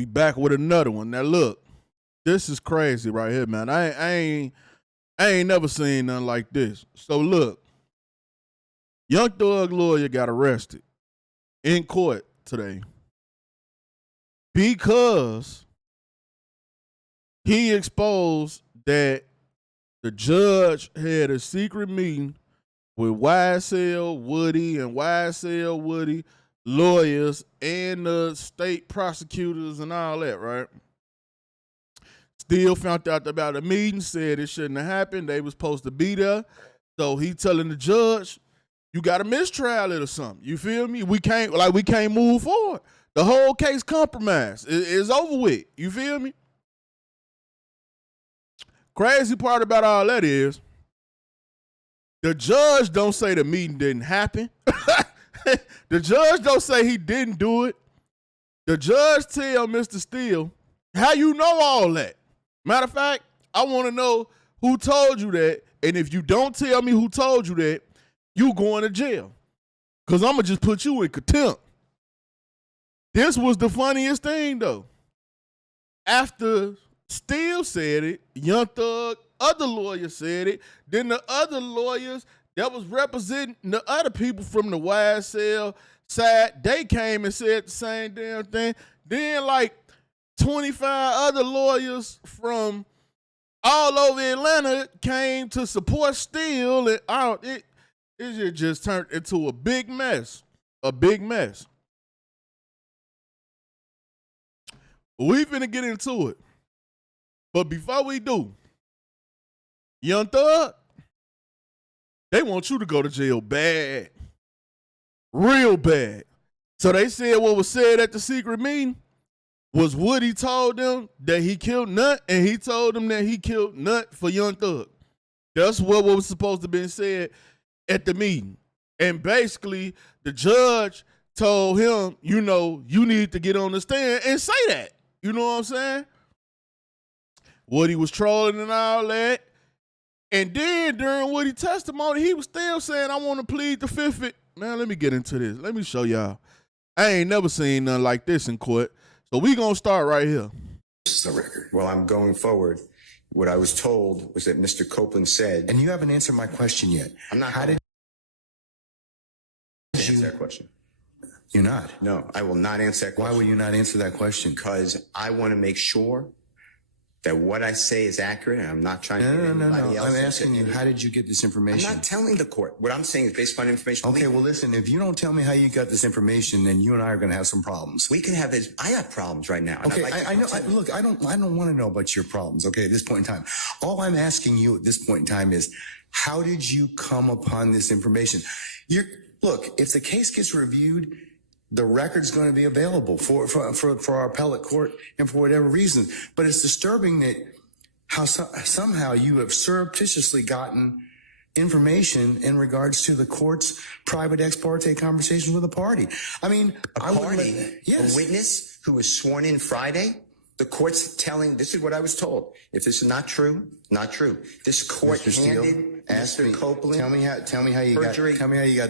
We back with another one. Now look, this is crazy right here, man. I ain't never seen nothing like this. So look, Young Thug lawyer got arrested in court today because he exposed that the judge had a secret meeting with YSL Woody and YSL Woody lawyers and the state prosecutors and all that, right? Still found out about the meeting, said it shouldn't have happened. They was supposed to be there. So he telling the judge, you got a mistrial it or something. You feel me? We can't move forward. The whole case compromised. It's over with. You feel me? Crazy part about all that is the judge don't say the meeting didn't happen. The judge don't say he didn't do it. The judge tell Mr. Steele, how you know all that? Matter of fact, I want to know who told you that, and if you don't tell me who told you that, you going to jail. Because I'm going to just put you in contempt. This was the funniest thing, though. After Steele said it, Young Thug, other lawyers said it, then the other lawyers that was representing the other people from the YSL side, they came and said the same damn thing. Then like 25 other lawyers from all over Atlanta came to support Steele, and it just turned into a big mess. A big mess. We finna get into it. But before we do, Young Thug, they want you to go to jail bad. Real bad. So they said what was said at the secret meeting was Woody told them that he killed Nut, and he told them that he killed Nut for Young Thug. That's what was supposed to be said at the meeting. And basically, the judge told him, you know, you need to get on the stand and say that. You know what I'm saying? Woody was trolling and all that. And then during Woody's testimony, he was still saying, I want to plead the fifth. Man, let me get into this. Let me show y'all. I ain't never seen nothing like this in court. So we going to start right here. This is the record. Well, I'm going forward. What I was told was that Mr. Copeland said... And you haven't answered my question yet. I'm not... How did you answer that question? You're not? No, I will not answer that question. Why will you not answer that question? Because I want to make sure that what I say is accurate, and I'm not trying to get anybody else. I'm asking you, how did you get this information? I'm not telling the court. What I'm saying is based upon information. Okay, well, listen, if you don't tell me how you got this information, then you and I are going to have some problems. We can have this. I have problems right now. Okay, I know. Look, I don't want to know about your problems, okay, at this point in time. All I'm asking you at this point in time is, how did you come upon this information? Look, if the case gets reviewed, the record's going to be available for our appellate court and for whatever reason. But it's disturbing that somehow you have surreptitiously gotten information in regards to the court's private ex parte conversation with a party. I mean, a witness who was sworn in Friday. The court's telling, this is what I was told. If this is not true, not true. This court handed Mr. Copeland. Tell me how you got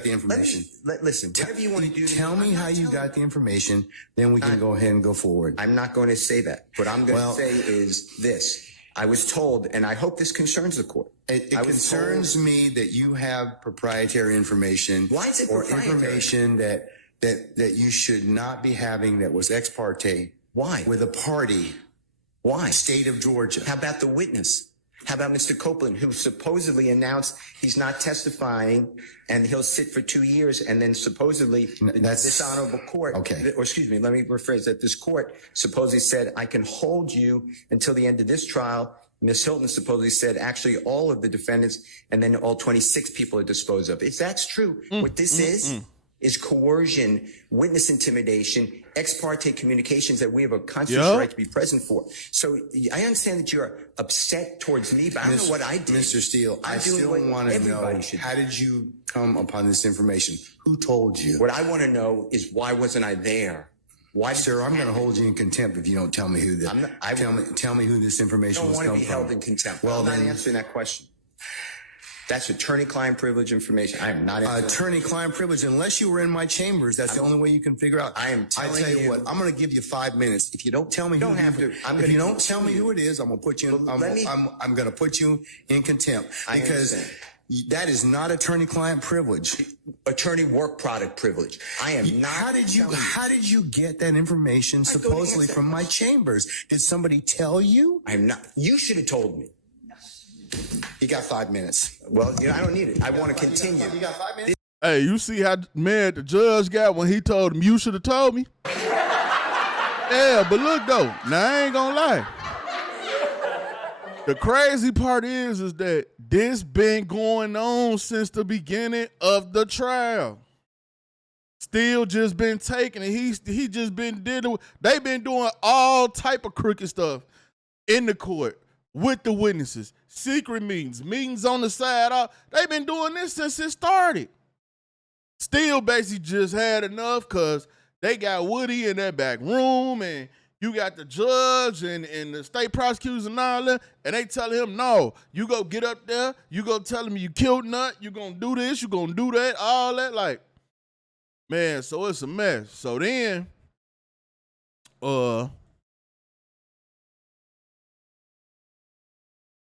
the information. Listen, whatever you want to do. Tell me how you got the information, then we can go ahead and go forward. I'm not going to say that. What I'm going to say is this. I was told, and I hope this concerns the court. It concerns me that you have proprietary information. Why is it proprietary? Or information that you should not be having that was ex parte. Why? With a party. Why? State of Georgia. How about the witness? How about Mr. Copeland, who supposedly announced he's not testifying and he'll sit for 2 years, and then supposedly this honorable court, or excuse me, let me rephrase that. This court supposedly said, I can hold you until the end of this trial. Ms. Hilton supposedly said, actually, all of the defendants and then all 26 people are disposed of. If that's true, what this is coercion, witness intimidation, ex parte communications that we have a constitutional right to be present for. So I understand that you're upset towards me, but I don't know what I did. Mr. Steele, I still want to know, how did you come upon this information? Who told you? What I want to know is, why wasn't I there? Why, sir, I'm going to hold you in contempt if you don't tell me who tell me who this information was. I don't want to be held in contempt. Well, I'm not answering that question. That's attorney-client privilege information. I am not Attorney-client privilege. Unless you were in my chambers, that's the only way you can figure out. I tell you what, I'm going to give you 5 minutes. If you don't tell me who if you don't tell me who it is, I'm going to put you in, I'm going to put you in contempt because that is not attorney-client privilege. Attorney work product privilege. I am not. How did you get that information supposedly from my chambers? Did somebody tell you? I am not. You should have told me. You got 5 minutes. Well, I don't need it. I want to continue. You got 5 minutes? Hey, you see how mad the judge got when he told him you should have told me? Yeah, but look though, now I ain't gonna lie. The crazy part is that this been going on since the beginning of the trial. Still just been taking it. He just been dealing with, they been doing all type of crooked stuff in the court with the witnesses, secret meetings on the side. They've been doing this since it started. Still basically just had enough because they got Woody in that back room and you got the judge and the state prosecutors and all that, and they tell him, no, you go get up there, you go tell him you killed Nut, you gonna do this, you gonna do that, all that. Like, man, so it's a mess. So then,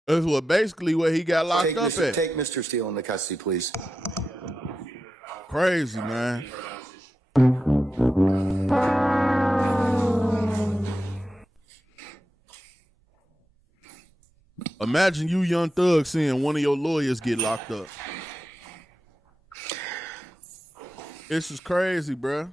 that's basically where he got locked up at. Take Mr. Steele into custody, please. Crazy, man. Imagine you, Young Thug, seeing one of your lawyers get locked up. This is crazy, bruh.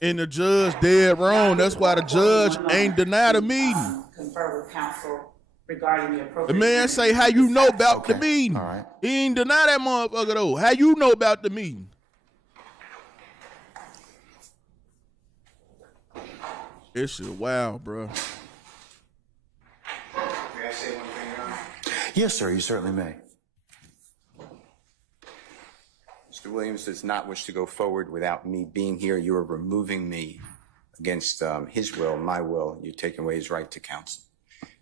And the judge dead wrong. That's why the judge ain't denied a meeting. Confer with counsel regarding the appropriate. The man say, how you know about the meeting? All right. He ain't deny that motherfucker though. How you know about the meeting? This shit wild, bro. May I say one thing, Your Honor? Yes, sir, you certainly may. Mr. Williams does not wish to go forward without me being here. You are removing me against his will, my will. You're taking away his right to counsel.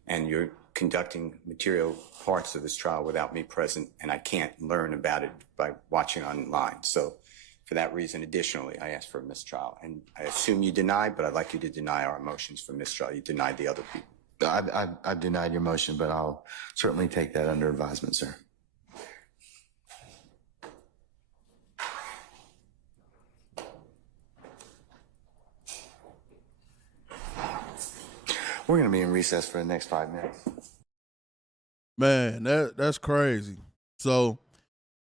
And you're conducting material parts of this trial without me present, and I can't learn about it by watching online. So for that reason, additionally, I asked for a mistrial. And I assume you deny, but I'd like you to deny our motions for mistrial. You denied the other people. I've denied your motion, but I'll certainly take that under advisement, sir. We're going to be in recess for the next 5 minutes. Man, that's crazy. So,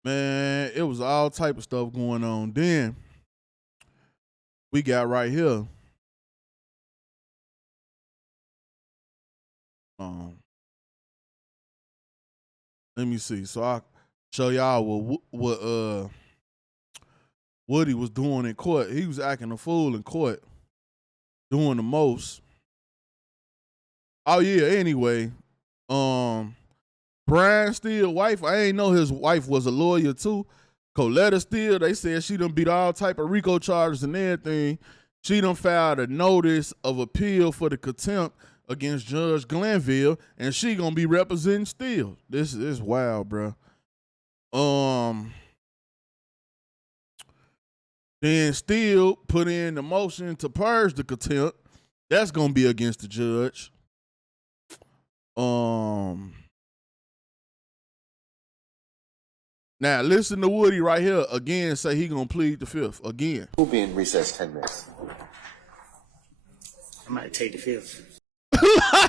man, it was all type of stuff going on. Then we got right here. Let me see. So I show y'all what Woody was doing in court. He was acting a fool in court, doing the most. Oh yeah. Anyway, Brian Steele's wife. I ain't know his wife was a lawyer too. Coletta Steele. They said she done beat all type of RICO charges and everything. She done filed a notice of appeal for the contempt against Judge Glanville, and she gonna be representing Steele. This is wild, bro. Then Steele put in the motion to purge the contempt. That's gonna be against the judge. Now listen to Woody right here again. Say he gonna plead the fifth again. We'll be in recess 10 minutes. I might take the fifth.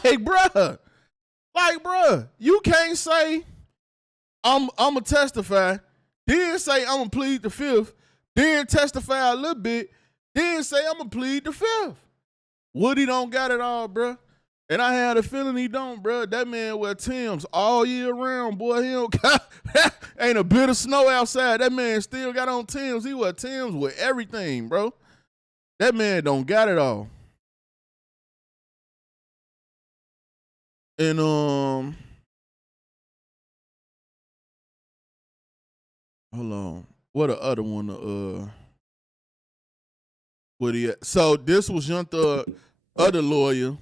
like, bruh, you can't say I'ma testify, then say I'ma plead the fifth, then testify a little bit, then say I'ma plead the fifth. Woody don't got it all, bruh. And I had a feeling he don't, bruh. That man wear Timbs all year round, boy. He don't got, ain't a bit of snow outside. That man still got on Timbs. He wear Timbs with everything, bro. That man don't got it all. And hold on. What the other one? What he at? So this was Young Thug, other lawyer,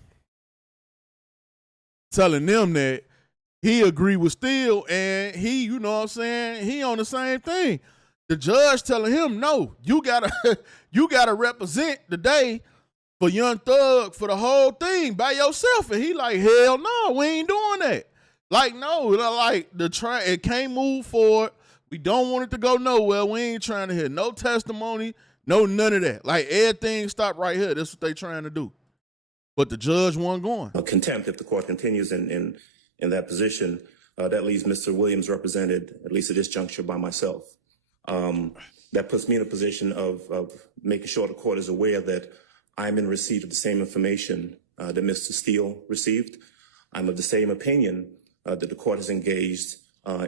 telling them that he agreed with Steele, and he, you know what I'm saying, he on the same thing. The judge telling him, no, you gotta you gotta represent today for Young Thug for the whole thing by yourself. And he like, hell no, we ain't doing that. Like, no, like it can't move forward. We don't want it to go nowhere. We ain't trying to hear no testimony, no none of that. Like, everything stopped right here. That's what they trying to do. But the judge wasn't going. Contempt, if the court continues in that position, that leaves Mr. Williams represented, at least at this juncture, by myself. That puts me in a position of making sure the court is aware that I'm in receipt of the same information that Mr. Steele received. I'm of the same opinion that the court has engaged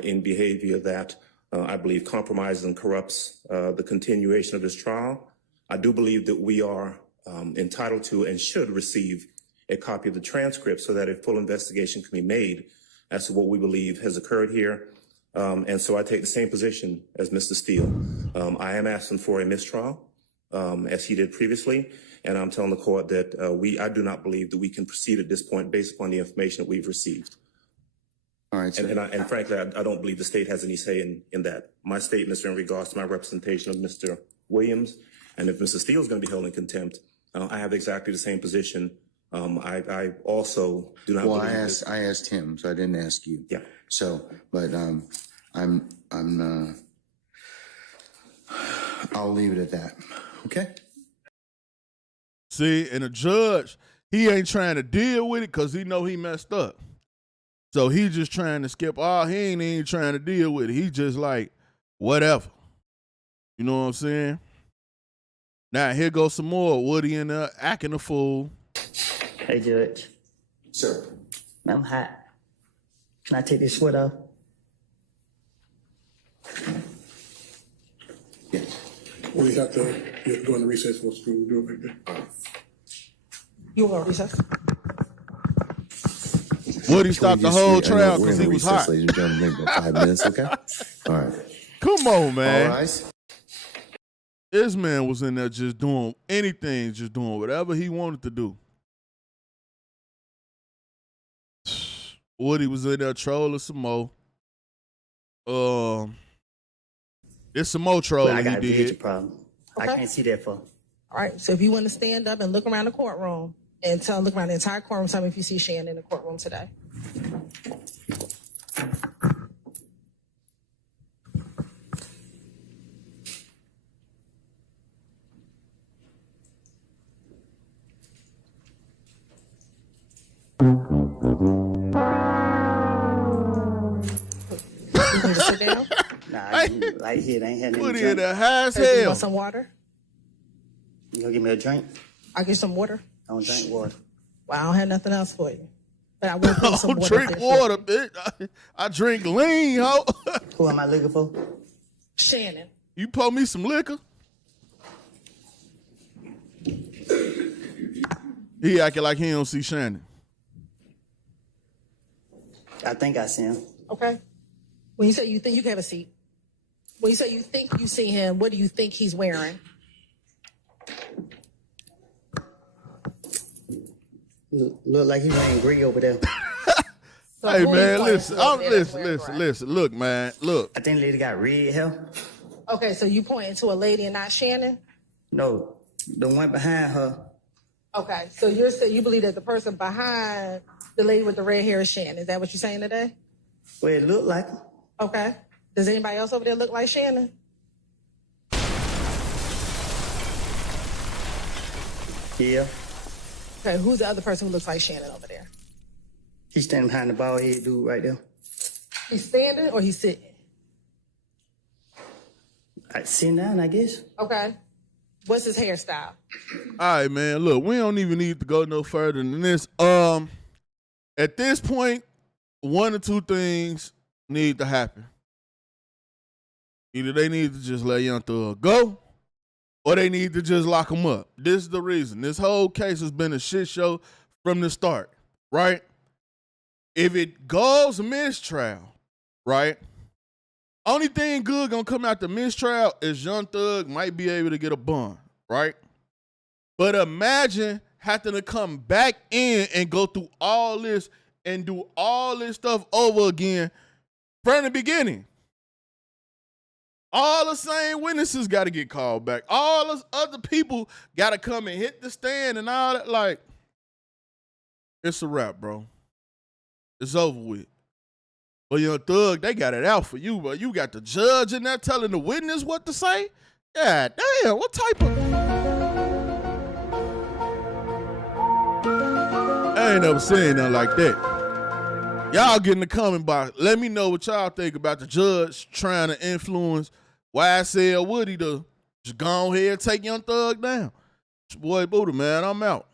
in behavior that I believe compromises and corrupts the continuation of this trial. I do believe that we are entitled to and should receive a copy of the transcript so that a full investigation can be made as to what we believe has occurred here. And so I take the same position as Mr. Steele. I am asking for a mistrial, as he did previously, and I'm telling the court that I do not believe that we can proceed at this point based upon the information that we've received. All right, sir. And frankly, I don't believe the state has any say in that. My statements are in regards to my representation of Mr. Williams, and if Mr. Steele is going to be held in contempt, I have exactly the same position. I also do not. Well, I asked him, so I didn't ask you. Yeah. So, but I'll leave it at that. Okay. See, and the judge, he ain't trying to deal with it because he know he messed up. So he just trying to skip all. He ain't even trying to deal with it. He just like, whatever. You know what I'm saying? Now, here goes some more. Woody in there acting a fool. Hey, Judge. Sir. I'm hot. Can I take this sweat off? Yeah. We have to go into recess for school. We'll do it right there. You want recess? Woody stopped the whole trial because he was hot. Ladies and gentlemen, maybe about 5 minutes, okay? All right. Come on, man. All right. This man was in there just doing anything, just doing whatever he wanted to do. Woody was in there trolling some more. There's some more trolling I got he a vision did. problem. Okay. I can't see that far. All right, so if you want to stand up and look around the courtroom and look around the entire courtroom, tell me if you see Shannon in the courtroom today. You can just sit down. Nah, I ain't right here. They ain't had Woody nothing in to there drink. high as Hey, you hell. want some water? You gonna give me a drink? I'll get some water. I don't drink water. Well, I don't have nothing else for you. But I will put some Don't water. drink there for you. water, bitch. I drink lean, ho. Who am I looking for? Shannon. You pour me some liquor. He acting like he don't see Shannon. I think I see him. Okay. When you say you think, you can have a seat. When you say you think you see him, what do you think he's wearing? Look like he's wearing gray over there. So Hey who man, you listen. pointing to over there that's wearing Listen. gray? Look, man. Look. I think the lady got red hair. Okay, so you pointing to a lady and not Shannon? No, the one behind her. Okay, so you're saying you believe that the person behind the lady with the red hair is Shannon. Is that what you're saying today? Well, it looked like her. Okay. Does anybody else over there look like Shannon? Yeah. Okay, who's the other person who looks like Shannon over there? He's standing behind the bald head dude right there. He's standing or he's sitting? Sitting down, I guess. Okay. What's his hairstyle? All right, man. Look, we don't even need to go no further than this. At this point, one or two things need to happen. Either they need to just let Young Thug go, or they need to just lock him up. This is the reason. This whole case has been a shit show from the start, right? If it goes mistrial, right? Only thing good gonna come out the mistrial is Young Thug might be able to get a bond, right? But imagine having to come back in and go through all this and do all this stuff over again from the beginning. All the same witnesses got to get called back. All those other people got to come and hit the stand and all that. Like, it's a wrap, bro. It's over with. But Young Thug, they got it out for you, but you got the judge in there telling the witness what to say. Yeah, damn, what type of... I ain't never seen nothing like that. Y'all get in the comment box. Let me know what y'all think about the judge trying to influence YSL Woody to just go ahead and take Young Thug down. It's your boy Buddha, man. I'm out.